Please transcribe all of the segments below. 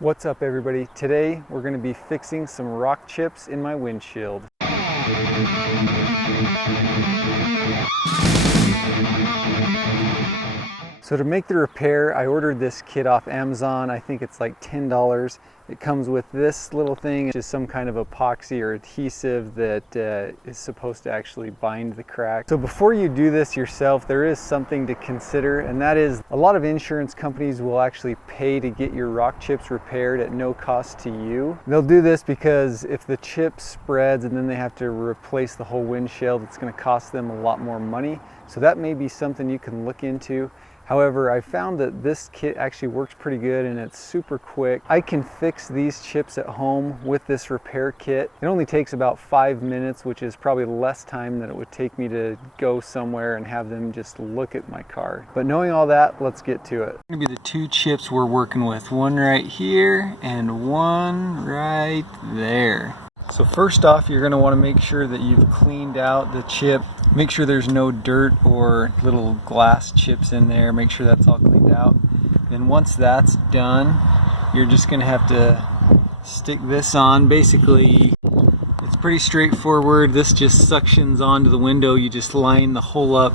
What's up everybody? Today we're going to be fixing some rock chips in my windshield. So to make the repair, I ordered this kit off Amazon. I think it's like $10. It comes with this little thing, which is some kind of epoxy or adhesive that is supposed to actually bind the crack. So before you do this yourself, there is something to consider, and that is a lot of insurance companies will actually pay to get your rock chips repaired at no cost to you. They'll do this because if the chip spreads and then they have to replace the whole windshield, it's going to cost them a lot more money. So that may be something you can look into. However, I found that this kit actually works pretty good and it's super quick. I can fix these chips at home with this repair kit. It only takes about 5 minutes, which is probably less time than it would take me to go somewhere and have them just look at my car. But knowing all that, let's get to it. Gonna be the two chips we're working with. One right here and one right there. So first off, you're going to want to make sure that you've cleaned out the chip. Make sure there's no dirt or little glass chips in there. Make sure that's all cleaned out. Then once that's done, you're just going to have to stick this on. Basically, it's pretty straightforward. This just suctions onto the window. You just line the hole up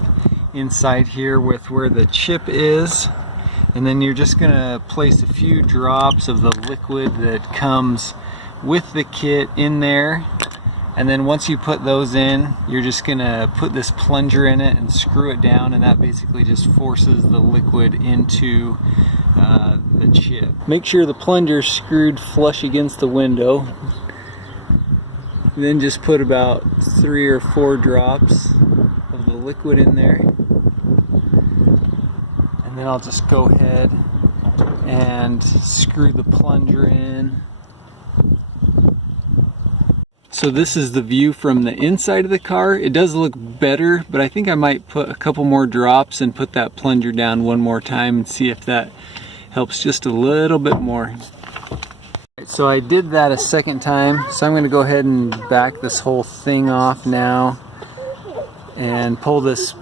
inside here with where the chip is. And then you're just going to place a few drops of the liquid that comes with the kit in there, and then once you put those in, you're just gonna put this plunger in it and screw it down, and that basically just forces the liquid into the chip. Make sure the plunger's screwed flush against the window. Then just put about 3 or 4 drops of the liquid in there, and then I'll just go ahead and screw the plunger in. So this is the view from the inside of the car. It does look better, but I think I might put a couple more drops and put that plunger down one more time and see if that helps just a little bit more. So I did that a second time, so I'm going to go ahead and back this whole thing off now and pull this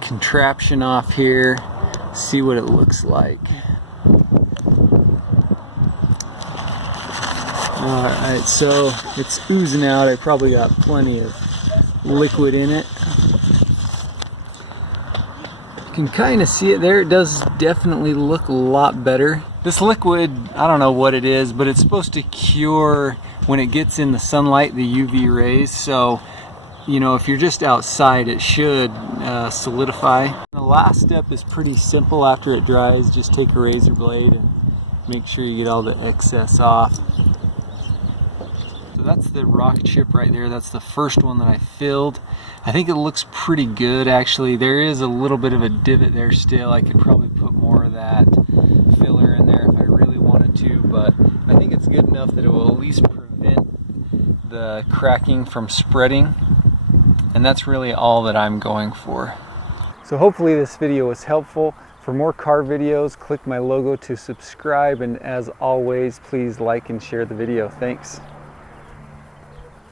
contraption off here, see what it looks like. Alright, so it's oozing out. I probably got plenty of liquid in it. You can kind of see it there. It does definitely look a lot better. This liquid, I don't know what it is, but it's supposed to cure when it gets in the sunlight, the UV rays. So, you know, if you're just outside, it should solidify. The last step is pretty simple. After it dries, just take a razor blade and make sure you get all the excess off. So that's the rock chip right there. That's the first one that I filled. I think it looks pretty good actually. There is a little bit of a divot there still. I could probably put more of that filler in there if I really wanted to, but I think it's good enough that it will at least prevent the cracking from spreading. And that's really all that I'm going for. So hopefully this video was helpful. For more car videos, click my logo to subscribe, and as always, please like and share the video. Thanks.